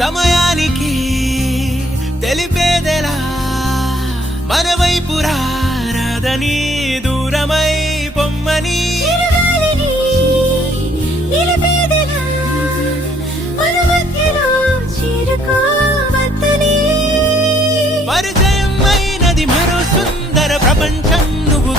సమయానికి తెలిపేదెలా మన వైపు రాదని దూరమై పొమ్మని పరిచయం అయినది మరో సుందర ప్రపంచం నువ్వు